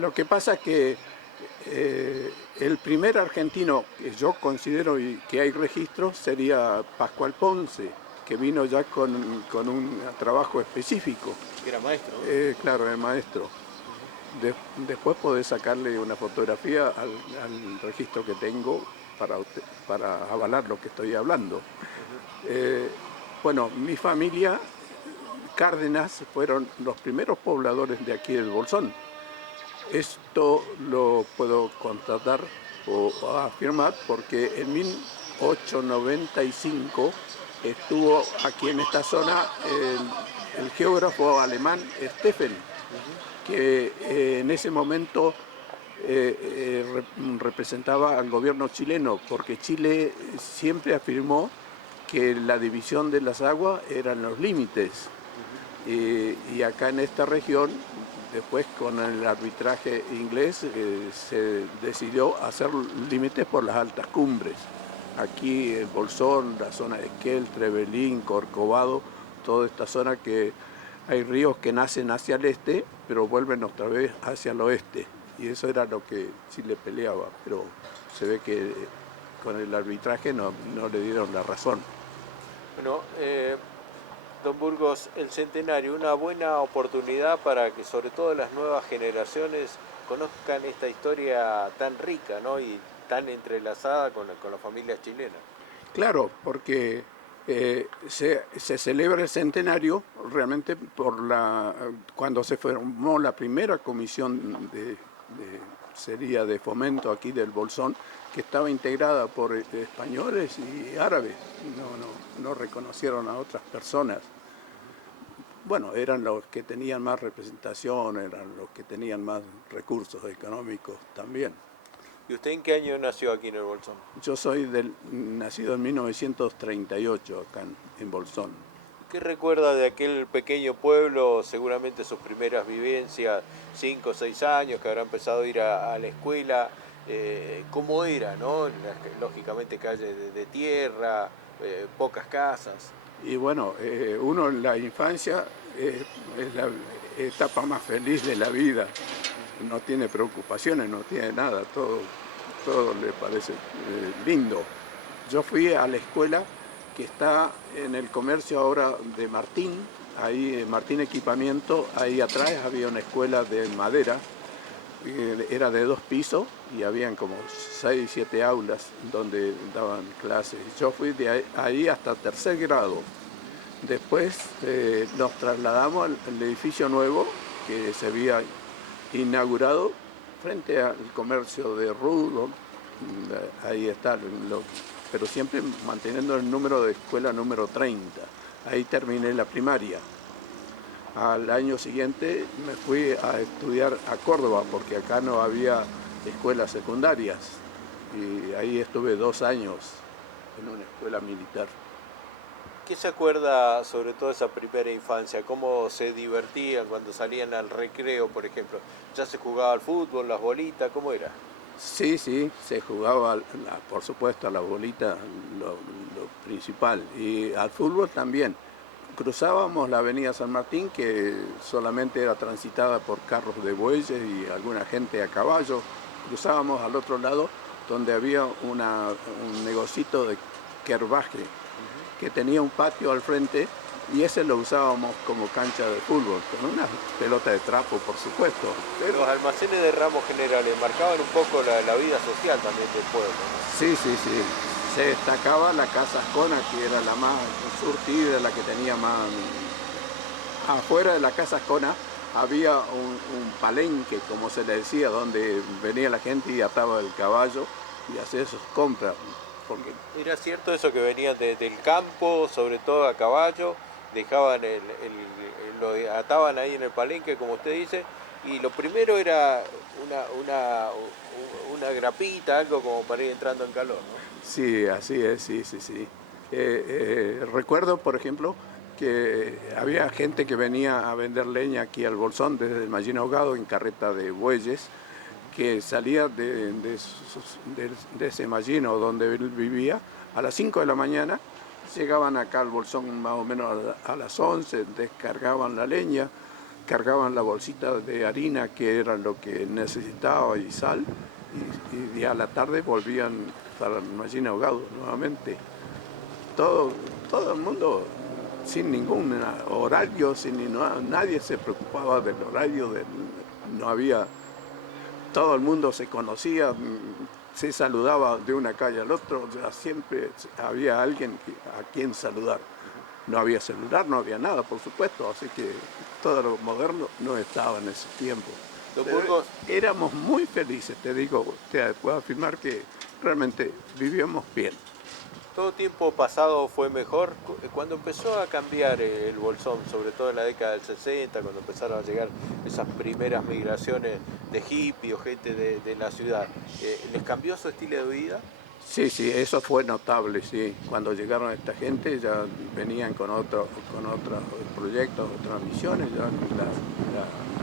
Lo que pasa es que el primer argentino que yo considero y que hay registro sería Pascual Ponce, que vino ya con un trabajo específico. Que era maestro, ¿no? Claro, el maestro. Después podés sacarle una fotografía al registro que tengo para avalar lo que estoy hablando. Eh, bueno, mi familia, Cárdenas, fueron los primeros pobladores de aquí del Bolsón. Esto lo puedo constatar o afirmar porque en 1895 estuvo aquí en esta zona el geógrafo alemán Steffel, que en ese momento representaba al gobierno chileno, porque Chile siempre afirmó que la división de las aguas eran los límites. Y acá en esta región, después con el arbitraje inglés, se decidió hacer límites por las altas cumbres. Aquí el Bolsón, la zona de Esquel, Trevelín, Corcovado, toda esta zona que hay ríos que nacen hacia el este, pero vuelven otra vez hacia el oeste. Y eso era lo que Chile peleaba, pero se ve que con el arbitraje no le dieron la razón. Bueno, don Burgos, el centenario, una buena oportunidad para que sobre todo las nuevas generaciones conozcan esta historia tan rica, ¿no? Y tan entrelazada con las familias chilenas. Claro, porque se celebra el centenario realmente cuando se formó la primera comisión sería de fomento aquí del Bolsón, que estaba integrada por españoles y árabes. No reconocieron a otras personas. Bueno, eran los que tenían más representación, eran los que tenían más recursos económicos también. ¿Y usted en qué año nació aquí en el Bolsón? Yo soy nacido en 1938 acá en Bolsón. ¿Qué recuerda de aquel pequeño pueblo, seguramente sus primeras vivencias, 5 o 6 años, que habrá empezado a ir a la escuela? ¿Cómo era, no? Lógicamente calles de tierra, pocas casas. Y bueno, uno en la infancia es la etapa más feliz de la vida. No tiene preocupaciones, no tiene nada, todo le parece lindo. Yo fui a la escuela que está en el comercio ahora de Martín, ahí en Martín Equipamiento, ahí atrás había una escuela de madera, era de 2 pisos y habían como 6, 7 aulas donde daban clases. Yo fui de ahí hasta 3er grado. Después nos trasladamos al edificio nuevo que se había inaugurado frente al comercio de Rudolf. Ahí está, pero siempre manteniendo el número de escuela número 30. Ahí terminé la primaria. Al año siguiente me fui a estudiar a Córdoba porque acá no había escuelas secundarias y ahí estuve 2 años en una escuela militar. ¿Qué se acuerda sobre todo de esa primera infancia? ¿Cómo se divertían cuando salían al recreo, por ejemplo? ¿Ya se jugaba al fútbol, las bolitas? ¿Cómo era? Sí, se jugaba, por supuesto, a la bolita, lo principal, y al fútbol también. Cruzábamos la avenida San Martín, que solamente era transitada por carros de bueyes y alguna gente a caballo. Cruzábamos al otro lado, donde había un negocito de kerbaje, que tenía un patio al frente, y ese lo usábamos como cancha de fútbol, con una pelota de trapo, por supuesto. Los almacenes de ramos generales marcaban un poco la vida social también del pueblo, ¿no? Sí. Se destacaba la Casa Ascona, que era la más surtida, la que tenía más. Afuera de la Casa Ascona había un palenque, como se le decía, donde venía la gente y ataba el caballo y hacía sus compras. Porque ¿Era cierto eso que venían del campo, sobre todo a caballo, dejaban lo ataban ahí en el palenque, como usted dice, y lo primero era una grapita, algo como para ir entrando en calor, ¿no? sí, así es, sí. Recuerdo, por ejemplo, que había gente que venía a vender leña aquí al Bolsón desde el Mallín Ahogado en carreta de bueyes, que salía de ese Mallino donde él vivía a las 5 de la mañana, llegaban acá al Bolsón más o menos a las 11, descargaban la leña, cargaban la bolsita de harina, que era lo que necesitaba, y sal, y a la tarde volvían para Mallín Ahogado nuevamente. Todo, todo el mundo sin ningún horario, nadie se preocupaba del horario, no había, todo el mundo se conocía, se saludaba de una calle al otro, ya siempre había alguien a quien saludar. No había celular, no había nada, por supuesto, así que todo lo moderno no estaba en ese tiempo. Pero éramos muy felices, te digo, te puedo afirmar que realmente vivíamos bien. ¿Todo tiempo pasado fue mejor? Cuando empezó a cambiar el Bolsón, sobre todo en la década del 60, cuando empezaron a llegar esas primeras migraciones de hippie o gente de la ciudad, ¿les cambió su estilo de vida? Sí, sí, eso fue notable, sí. Cuando llegaron esta gente ya venían con otros proyectos, otras misiones, ya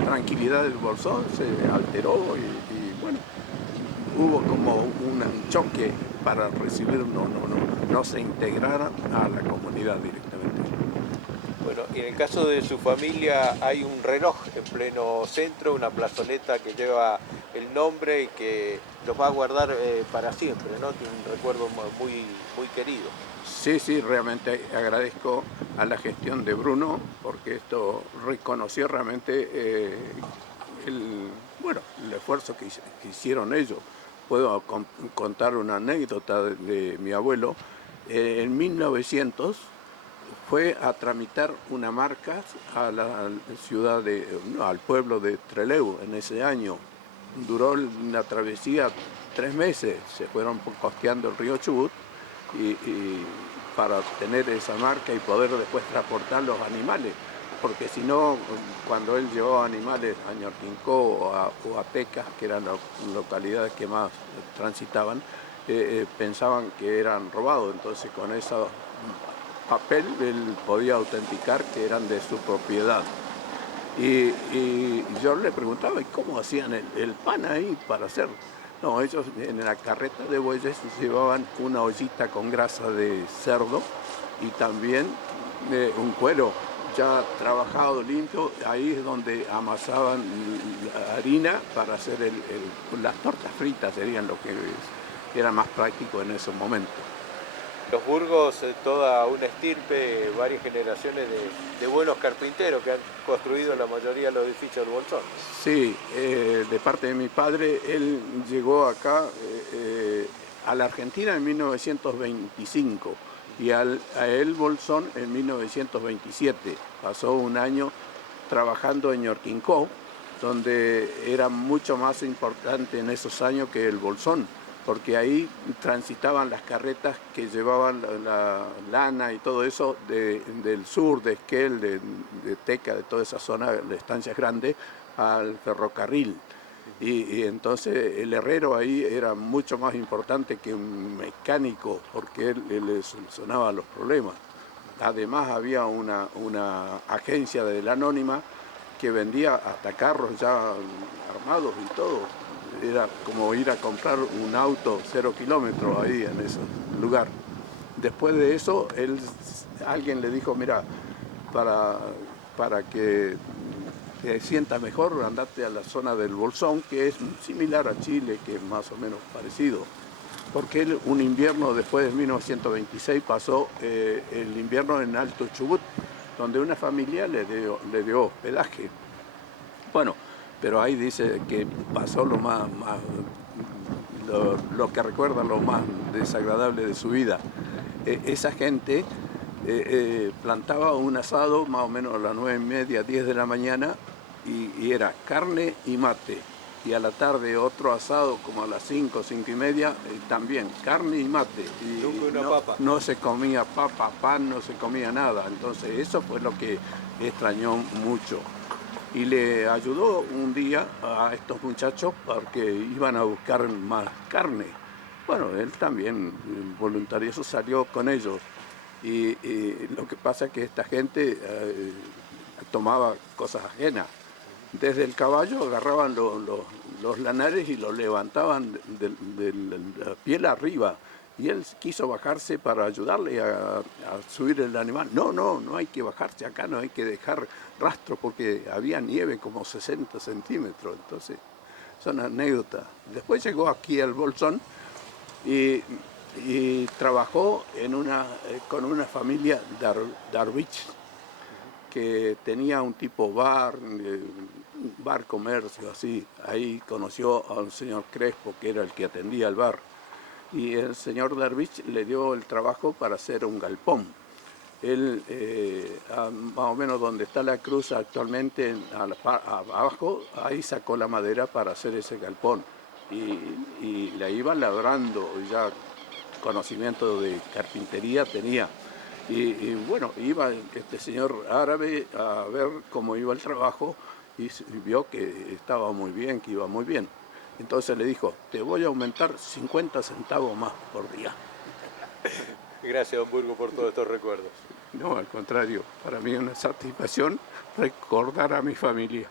la tranquilidad del Bolsón se alteró y bueno, hubo como un choque para recibirnos, no se integraran a la comunidad directamente. Bueno, y en el caso de su familia hay un reloj en pleno centro, una plazoleta que lleva el nombre y que los va a guardar para siempre, ¿no? Tiene un recuerdo muy, muy querido. Sí, sí, realmente agradezco a la gestión de Bruno porque esto reconoció realmente bueno, el esfuerzo que hicieron ellos. Puedo contar una anécdota de mi abuelo. En 1900 fue a tramitar una marca a la ciudad al pueblo de Trelew en ese año. Duró la travesía 3 meses, se fueron costeando el río Chubut y para tener esa marca y poder después transportar los animales, porque si no, cuando él llevó animales a Ñorquincó o a Pecas, que eran las localidades que más transitaban, pensaban que eran robados, entonces con ese papel él podía autenticar que eran de su propiedad. Y yo le preguntaba, ¿y cómo hacían el pan ahí para hacerlo? No, ellos en la carreta de bueyes llevaban una ollita con grasa de cerdo y también un cuero ya trabajado, limpio. Ahí es donde amasaban la harina para hacer las tortas fritas, serían lo que era más práctico en esos momentos. Los Burgos, toda una estirpe, varias generaciones de buenos carpinteros que han construido la mayoría de los edificios del Bolsón. Sí, de parte de mi padre, él llegó acá a la Argentina en 1925 y a él Bolsón en 1927. Pasó un año trabajando en Ñorquincó, donde era mucho más importante en esos años que el Bolsón, porque ahí transitaban las carretas que llevaban la lana y todo eso del sur, de Esquel, de Teca, de toda esa zona de estancias grandes, al ferrocarril. Y entonces el herrero ahí era mucho más importante que un mecánico, porque él le solucionaba los problemas. Además había una agencia de la Anónima que vendía hasta carros ya armados y todo. Era como ir a comprar un auto 0 kilómetros ahí en ese lugar. Después de eso, alguien le dijo, mira, para que te sientas mejor, andate a la zona del Bolsón, que es similar a Chile, que es más o menos parecido. Porque él un invierno después de 1926 pasó el invierno en Alto Chubut, donde una familia le dio hospedaje. Bueno, pero ahí dice que pasó lo que recuerda lo más desagradable de su vida. Esa gente plantaba un asado más o menos a las 9:30, 10 de la mañana y era carne y mate. Y a la tarde otro asado como a las 5, 5:30, también carne y mate. Y Nunca una papa. no se comía papa, pan, no se comía nada. Entonces eso fue lo que extrañó mucho. Y le ayudó un día a estos muchachos porque iban a buscar más carne. Bueno, él también, voluntarioso, salió con ellos. Y lo que pasa es que esta gente tomaba cosas ajenas. Desde el caballo agarraban los lanares y los levantaban de la piel arriba Y él quiso bajarse para ayudarle a subir el animal. No, no, no hay que bajarse acá, no hay que dejar rastro porque había nieve como 60 centímetros. Entonces, son anécdotas. Después llegó aquí al Bolsón y trabajó con una familia Darwich que tenía un tipo bar comercio así. Ahí conoció a un señor Crespo, que era el que atendía el bar. Y el señor Darwich le dio el trabajo para hacer un galpón. Él, más o menos donde está la cruz actualmente, abajo, ahí sacó la madera para hacer ese galpón. Y la iba labrando, ya conocimiento de carpintería tenía. Y bueno, iba este señor árabe a ver cómo iba el trabajo y vio que estaba muy bien, que iba muy bien. Entonces le dijo, te voy a aumentar 50 centavos más por día. Gracias, don Burgo, por todos estos recuerdos. No, al contrario, para mí es una satisfacción recordar a mi familia.